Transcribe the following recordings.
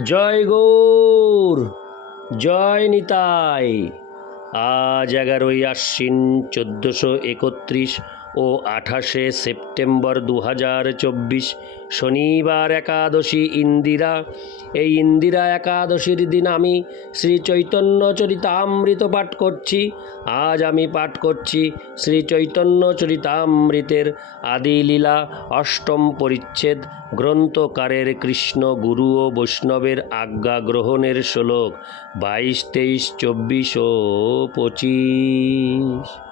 জয় গৌর জয় নিতাই। আজ এগারোই আশ্বিন চোদ্দোশো একত্রিশ ও আঠাশে সেপ্টেম্বর দু হাজার চব্বিশ শনিবার একাদশী ইন্দিরা। এই ইন্দিরা একাদশীর দিন আমি শ্রী চৈতন্য চরিতামৃত পাঠ করছি। আজ আমি পাঠ করছি শ্রী চৈতন্য চরিতামৃতের আদিলীলা অষ্টম পরিচ্ছেদ, গ্রন্থকারের কৃষ্ণ, গুরু ও বৈষ্ণবের আজ্ঞা গ্রহণের শ্লোক বাইশ, তেইশ, চব্বিশ ও পঁচিশ।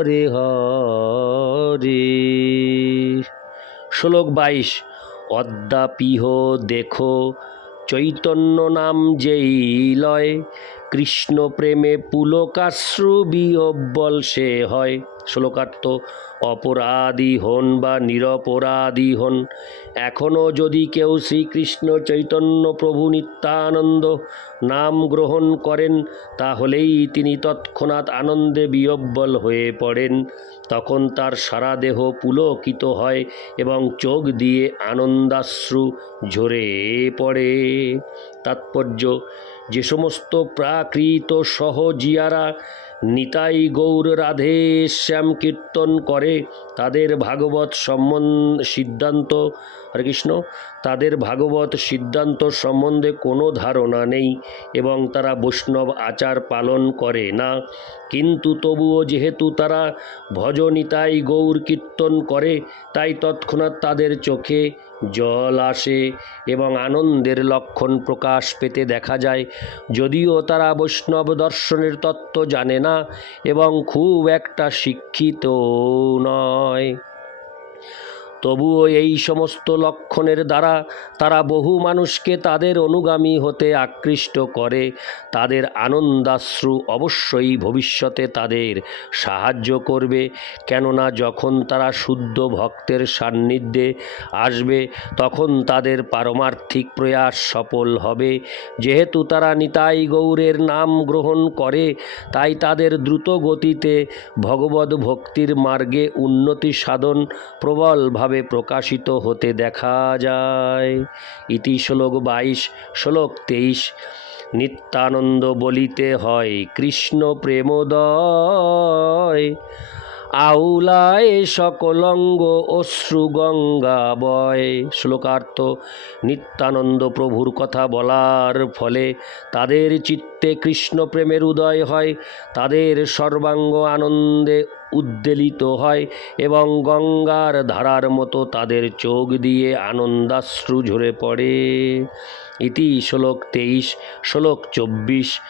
হরে হরে। শ্লোক বাইশ, অদ্যাপিহ দেখো, চৈতন্য নাম যেই লয়, কৃষ্ণ প্রেমে পুলকাশ্রু বিহব্বল সে হয়। শ্লোকার্থ, অপরাধী হন বা নিরপরাধী হন এখনও যদি কেউ শ্রীকৃষ্ণ চৈতন্য প্রভু নিত্যানন্দ নাম গ্রহণ করেন, তাহলেই তিনি তৎক্ষণাৎ আনন্দে বিয়ব্বল হয়ে পড়েন। তখন তার সারা দেহ পুলকিত হয় এবং চোখ দিয়ে আনন্দাশ্রু ঝরে পড়ে। তাৎপর্য, যে সমস্ত প্রাকৃত সহজিয়ারা নিতাই গৌর রাধে শ্যাম কীর্তন করে। তাদের ভাগবত সম্বন, সিদ্ধান্ত, হরে কৃষ্ণ, তাদের ভাগবত সিদ্ধান্ত সম্বন্ধে কোনো ধারণা নেই এবং তারা বৈষ্ণব আচার পালন করে না। কিন্তু তবুও যেহেতু তারা ভজনিতাই গৌর কীর্তন করে, তাই তৎক্ষণাৎ তাদের চোখে জল আসে এবং আনন্দের লক্ষণ প্রকাশ পেতে দেখা যায়। যদিও তারা বৈষ্ণব দর্শনের তত্ত্ব জানে না এবং খুব একটা শিক্ষিত নয়। তবুও এই সমস্ত লক্ষণের দ্বারা তারা বহু মানুষকে তাদের অনুগামী হতে আকৃষ্ট করে। তাদের আনন্দাশ্রু অবশ্যই ভবিষ্যতে তাদের সাহায্য করবে। কেননা যখন তারা শুদ্ধ ভক্তের সান্নিধ্যে আসবে, তখন তাদের পারমার্থিক প্রয়াস সফল হবে। যেহেতু তারা নিতাই গৌরের নাম গ্রহণ করে, তাই তাদের দ্রুত গতিতে ভগবত ভক্তির মার্গে উন্নতি সাধন প্রবলভাবে প্রকাশিত হতে দেখা যায়? ইতি শ্লোক বাইশ, শ্লোক তেইশ। নিত্যানন্দ বলিতে হয়, কৃষ্ণ প্রেমোদয়, আউলায় সকলঙ্গ অশ্রু গঙ্গা বয়। শ্লোকার্থ নিত্যানন্দ প্রভুর কথা বলার ফলে তাদের চিত্তে কৃষ্ণ প্রেমের উদয় হয়, তাদের সর্বাঙ্গ আনন্দে উদ্বেলিত হয় এবং গঙ্গার ধারার মতো তাদের চোখ দিয়ে আনন্দাশ্রু ঝরে পড়ে। ইতি শ্লোক তেইশ, শ্লোক চব্বিশ,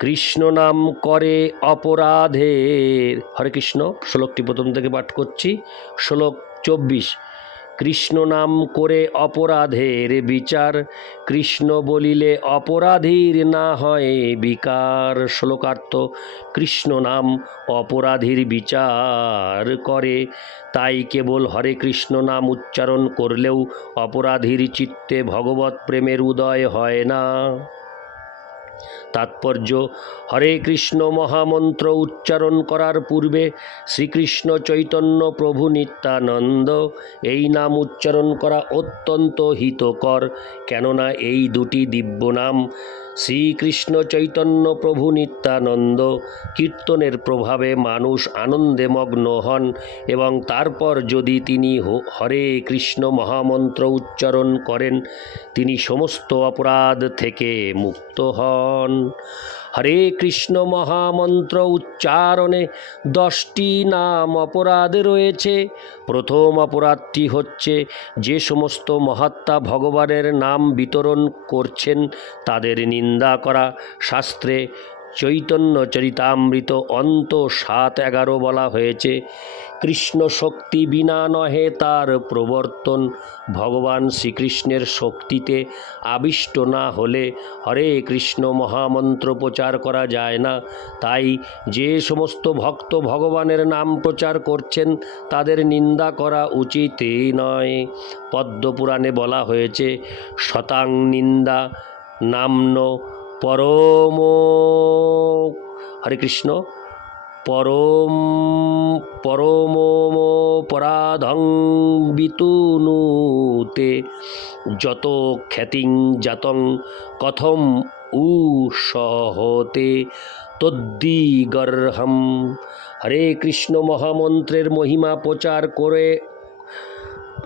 কৃষ্ণ নাম করে অপরাধের। হরে কৃষ্ণ, শ্লোকটি প্রথম থেকে পাঠ করছি। শ্লোক চব্বিশ কৃষ্ণ নাম করে অপরাধের বিচার। কৃষ্ণ বলিলে অপরাধীর না হয় বিকার। শ্লোকার্থ, কৃষ্ণ নাম অপরাধীর বিচার করে। তাই কেবল হরে কৃষ্ণ নাম উচ্চারণ করলেও অপরাধীর চিত্তে ভগবত প্রেমের উদয় হয় না। তাৎপর্য, হরে কৃষ্ণ মহামন্ত্র উচ্চারণ করার পূর্বে শ্রীকৃষ্ণ চৈতন্য প্রভু নিত্যানন্দ, এই নাম উচ্চারণ করা অত্যন্ত হিতকর, কেননা এই দুটি দিব্য নাম শ্রীকৃষ্ণ চৈতন্য প্রভু নিত্যানন্দ, কীর্তনের প্রভাবে মানুষ আনন্দে মগ্ন হন এবং তারপর যদি তিনি হরে কৃষ্ণ মহামন্ত্র উচ্চারণ করেন, তিনি সমস্ত অপরাধ থেকে মুক্ত হন। হরে কৃষ্ণ মহামন্ত্র উচ্চারণে দশটি নাম অপরাধ রয়েছে। প্রথম অপরাধটি হচ্ছে যে সমস্ত মহাত্মা ভগবানের নাম বিতরণ করছেন, তাদের নিন্দা করা, শাস্ত্রে চৈতন্য চরিতামৃত অন্ত সাত এগারো বলা হয়েছে, কৃষ্ণ শক্তি বিনা নহে তার প্রবর্তন। ভগবান শ্রীকৃষ্ণের শক্তিতে আবিষ্ট না হলে হরে কৃষ্ণ মহামন্ত্র প্রচার করা যায় না। তাই যে সমস্ত ভক্ত ভগবানের নাম প্রচার করছেন, তাদের নিন্দা করা উচিতই নয়। পদ্মপুরাণে বলা হয়েছে, শতাং নিন্দা নাম্ন পরম হরে কৃষ্ণ। পরম পরমোপরাধং বিতুনুতে যত খ্যাতিং জাতং কথম উ সহতে তদ্দিগর্হম হরে কৃষ্ণ মহামন্ত্রের মহিমা প্রচার করে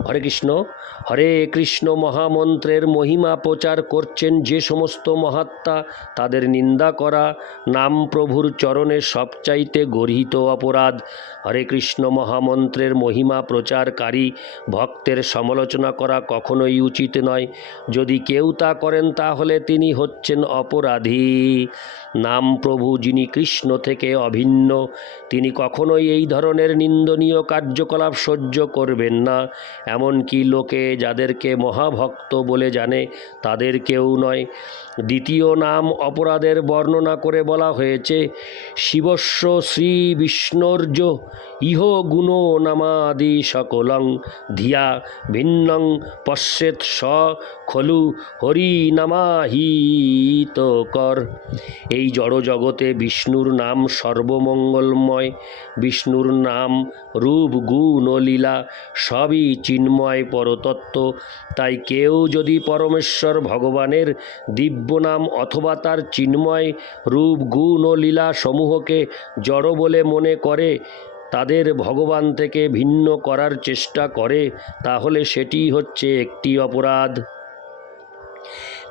হরে কৃষ্ণ। হরে কৃষ্ণ মহামন্ত্রের মহিমা প্রচার করছেন যে সমস্ত মহাত্মা, তাদের নিন্দা করা, নাম প্রভুর চরণে সবচাইতে গর্হিত অপরাধ। হরে কৃষ্ণ মহামন্ত্রের মহিমা প্রচারকারী, ভক্তের সমালোচনা করা কখনোই উচিত নয়। যদি কেউ তা করেন, তাহলে তিনি হচ্ছেন অপরাধী। নাম প্রভু যিনি কৃষ্ণ থেকে অভিন্ন, তিনি কখনোই এই ধরনের নিন্দনীয় কার্যকলাপ সহ্য করবেন না। এমনকি লোকে যাদেরকে মহাভক্ত বলে জানে, তাদের কেউ নয়। দ্বিতীয় নাম অপরাধের বর্ণনা করে বলা হয়েছে, শিবস্ব শ্রী বিষ্ণর্য ইহ গুণ নামাদি সকলং ধিয়া ভিন্নং পশ্যেত স খলু হরি নামাহিত কর। এই জড় জগতে বিষ্ণুর নাম সর্বমঙ্গলময়। বিষ্ণুর নাম রূপ, গুণ ও লীলা সবই চিন্ময় পরতত্ত্ব। তাই কেউ যদি পরমেশ্বর ভগবানের দিব্য নাম অথবা তার চিন্ময় রূপ, গুণ ও লীলা সমূহকে জড় বলে মনে করে, তাদের ভগবান থেকে ভিন্ন করার চেষ্টা করে, তাহলে সেটি হচ্ছে একটি অপরাধ।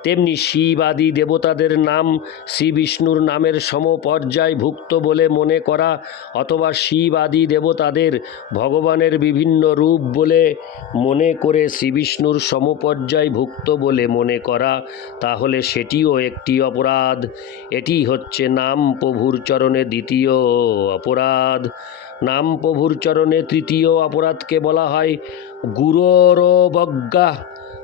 তেমনি শিব আদি দেবতাদের নাম শ্রী বিষ্ণুর নামের সমপর্যায়ভুক্ত বলে মনে করা অথবা শিব আদি দেবতাদের ভগবানের বিভিন্ন রূপ বলে মনে করে শ্রী বিষ্ণুর সমপর্যায়ভুক্ত বলে মনে করা, তাহলে সেটিও একটি অপরাধ। এটি হচ্ছে নাম প্রভুর চরণে দ্বিতীয় অপরাধ। নাম প্রভুর চরণে তৃতীয় অপরাধকে বলা হয় গুরোরবজ্ঞা।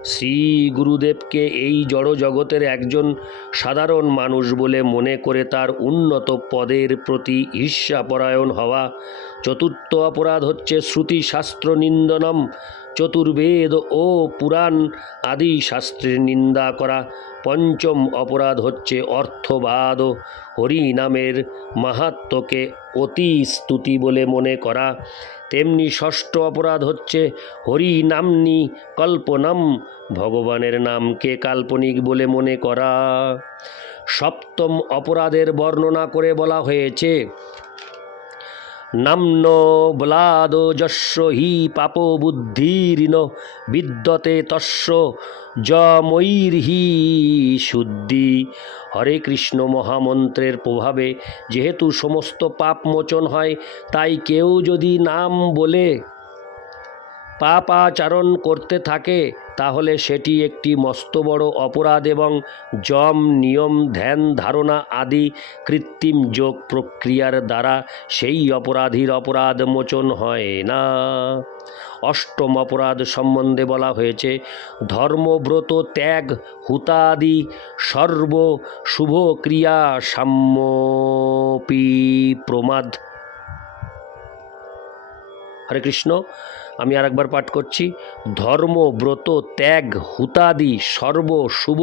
শ্রী গুরুদেবকে এই জড় জগতের একজন সাধারণ মানুষ বলে মনে করে তার উন্নত পদের প্রতি ঈর্ষাপরায়ণ হওয়া। চতুর্থ অপরাধ হচ্ছে শ্রুতিশাস্ত্র নিন্দনম। চতুর্বেদ ও পুরাণ আদি শাস্ত্রের নিন্দা করা পঞ্চম অপরাধ হচ্ছে অর্থবাদ। হরি নামের মাহাত্ম্যকে অতি স্তুতি বলে মনে করা। তেমনি ষষ্ঠ অপরাধ হচ্ছে হরি নামনি কল্পনম, ভগবানের নামকে কাল্পনিক বলে মনে করা। সপ্তম অপরাধের বর্ণনা করে বলা হয়েছে নাম্ন ব্লাদ যস্য হি পাপ বুদ্ধিরিন বিদ্যতে তস্য জমৈর্হি শুদ্ধি। হরে কৃষ্ণ মহামন্ত্রের প্রভাবে যেহেতু সমস্ত পাপ মোচন হয়, তাই কেউ যদি নাম বলে পাপাচারণ করতে থাকে, তাহলে সেটি একটি মস্ত বড় অপরাধ এবং যম নিয়ম, ধ্যান, ধারণা আদি কৃত্রিম যোগ প্রক্রিয়ার দ্বারা সেই অপরাধীর অপরাধ মোচন হয় না। অষ্টম অপরাধ সম্বন্ধে বলা হয়েছে, ধর্মব্রত ত্যাগ, হুতাদি, সর্ব শুভ ক্রিয়া সাম্যপি প্রমাদ। হরে কৃষ্ণ। আমি আরেকবার পাঠ করছি। ধর্ম, ব্রত, ত্যাগ, হুতাদি, সর্ব, শুভ,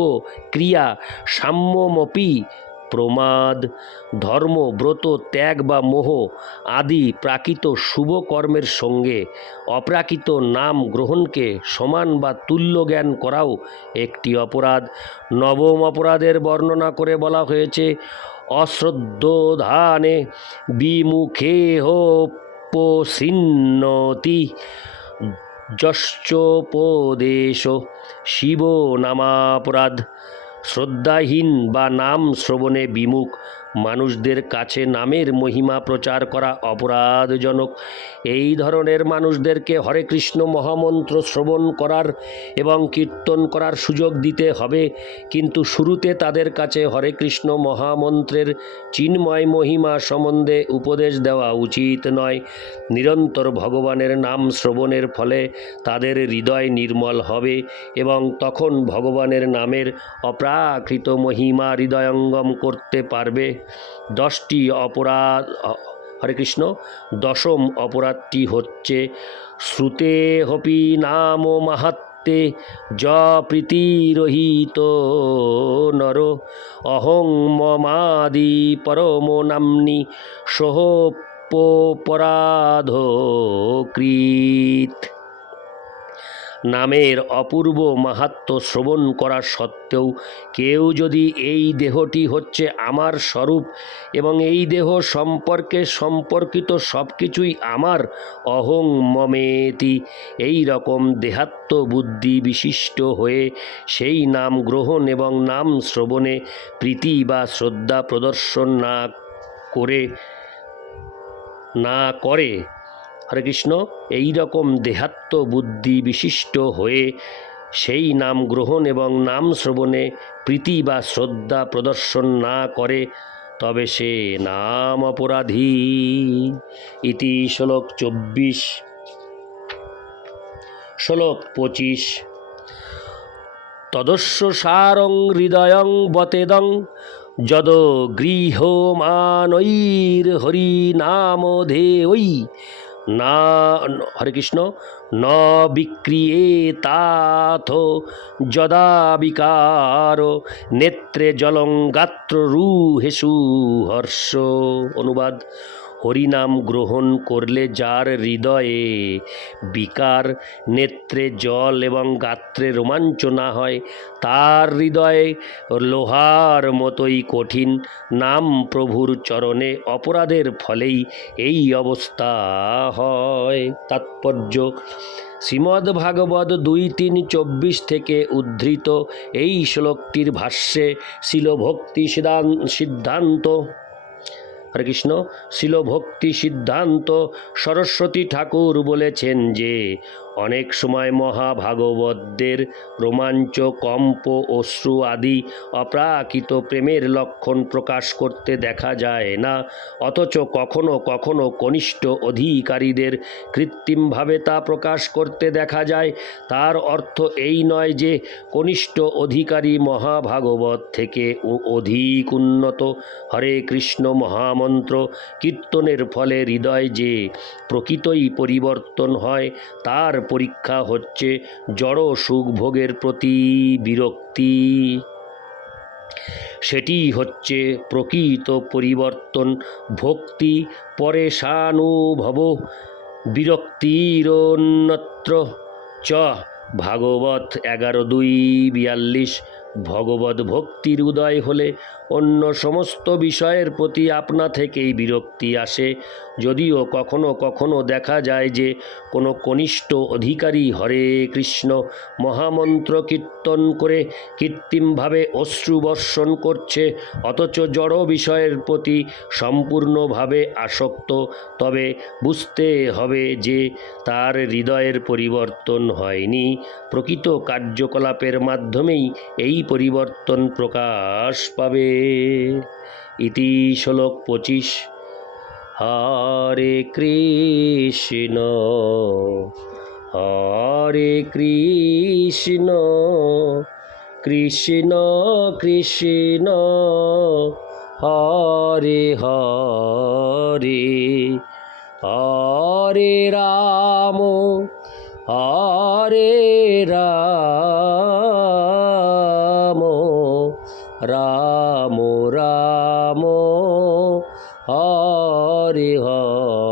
ক্রিয়া, সাম্যমপি, প্রমাদ। ধর্ম, ব্রত, ত্যাগ বা মোহ আদি প্রাকৃত শুভ কর্মের সঙ্গে অপ্রাকৃত নাম গ্রহণকে সমান বা তুল্য জ্ঞান করাও একটি অপরাধ। নবম অপরাধের বর্ণনা করে বলা হয়েছে অশ্রদ্ধধানে বিমুখে হোপসিন্নতি যশ্চোপদেশ শিব নামাপরাধ শ্রদ্ধাহীন বা নাম শ্রবণে বিমুখ মানুষদের কাছে নামের মহিমা প্রচার করা অপরাধজনক। এই ধরনের মানুষদেরকে হরে কৃষ্ণ মহামন্ত্র শ্রবণ করার এবং কীর্তন করার সুযোগ দিতে হবে। কিন্তু শুরুতে তাদের কাছে হরে কৃষ্ণ মহামন্ত্রের চিন্ময় মহিমা সম্বন্ধে উপদেশ দেওয়া উচিত নয়। নিরন্তর ভগবানের নাম শ্রবণের ফলে তাদের হৃদয় নির্মল হবে এবং তখন ভগবানের নামের অপ্রাকৃত মহিমা হৃদয়ঙ্গম করতে পারবে। দশটি অপরাধ হরে কৃষ্ণ, দশম অপরাধটি হচ্ছে শ্রুতে হপি নাম মাহাত্মে য প্রীতিরহিত নর, অহং মমাদি পরম নাম্নি সোহপরাধ কৃত। নামের অপূর্ব মাহাত্ম শ্রবণ করা সত্ত্বেও কেউ যদি এই দেহটি হচ্ছে আমার স্বরূপ এবং এই দেহ সম্পর্কে সম্পর্কিত সব কিছুই আমার, অহং মমেতি, এই রকম দেহাত্ম বুদ্ধি বিশিষ্ট হয়ে সেই নাম গ্রহণ এবং নাম শ্রবণে প্রীতি বা শ্রদ্ধা প্রদর্শন না করে না করে হরে কৃষ্ণ, এই রকম দেহাত্ম বুদ্ধি বিশিষ্ট হয়ে সেই নাম গ্রহণ এবং নাম শ্রবণে প্রীতি বা শ্রদ্ধা প্রদর্শন না করে, তবে সে নাম অপরাধী। ইতি শ্লোক চব্বিশ। শ্লোক পঁচিশ। তদস্য সারং হৃদয়ং বতেদং যদ গৃহমানৈর হরি নাম ধেয়ৈ। না হরে কৃষ্ণ। ন বিক্রিয়েতাথ যদা বিকার। নেত্রে জলং গাত্র রুহেসু হর্ষ। অনুবাদ। হরিনাম গ্রহণ করলে যার হৃদয়ে বিকার নেত্রে জল এবং গাত্রে রোমাঞ্চ না হয়, তার হৃদয়ে লোহার মতোই কঠিন নাম প্রভুর চরণে অপরাধের ফলেই এই অবস্থা হয়। তাৎপর্য শ্রীমদ্ ভাগবত দুই তিন চব্বিশ থেকে উদ্ধৃত এই শ্লোকটির ভাষ্যে শিল ভক্তি সিদ্ধান্ত হরে কৃষ্ণ শিলভক্তি সিদ্ধান্ত সরস্বতী ঠাকুর বলেছেন যে অনেক সময় মহাভাগবতদের রোমাঞ্চ, কম্প, অশ্রু আদি অপ্রাকৃত প্রেমের লক্ষণ প্রকাশ করতে দেখা যায় না। অথচ কখনো কখনো কনিষ্ঠ অধিকারীদের কৃত্রিমভাবে তা প্রকাশ করতে দেখা যায়। তার অর্থ এই নয় যে কনিষ্ঠ অধিকারী মহাভাগবত থেকে অধিক উন্নত। হরে কৃষ্ণ মহামন্ত্র, কীর্তনের ফলে হৃদয় যে প্রকৃতই পরিবর্তন হয়, তার পরীক্ষা হচ্ছে জড় সুখ ভোগের প্রতি বিরক্তি। সেটি হচ্ছে প্রকৃত পরিবর্তন, ভক্তি পরে সানুভব বিরক্তিরন্যত্র। চ, ভাগবত এগারো দুই বিয়াল্লিশ ভগবত ভক্তির উদয় হলে অন্য সমস্ত বিষয়ের প্রতি আপনা থেকেই বিরক্তি আসে। যদিও কখনো কখনো দেখা যায় যে কোনো কনিষ্ঠ অধিকারী হরে কৃষ্ণ মহামন্ত্র কীর্তন করে কৃত্রিমভাবে অশ্রু বর্ষণ করছে, অথচ জড় বিষয়ের প্রতি সম্পূর্ণভাবে আসক্ত, তবে বুঝতে হবে যে তার হৃদয়ের পরিবর্তন হয়নি। প্রকৃত কার্যকলাপের মাধ্যমেই এই পরিবর্তন প্রকাশ পাবে। ইতি শ্লোক পঁচিশ। হরে কৃষ্ণ হরে কৃষ্ণ কৃষ্ণ কৃষ্ণ, হরে হরে হরে রাম হরে রাম। রাম রাম হরি হরি।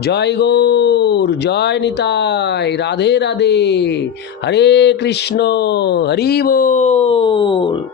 জয় গৌর জয় নিতাই রাধে রাধে। হরে কৃষ্ণ হরি বল।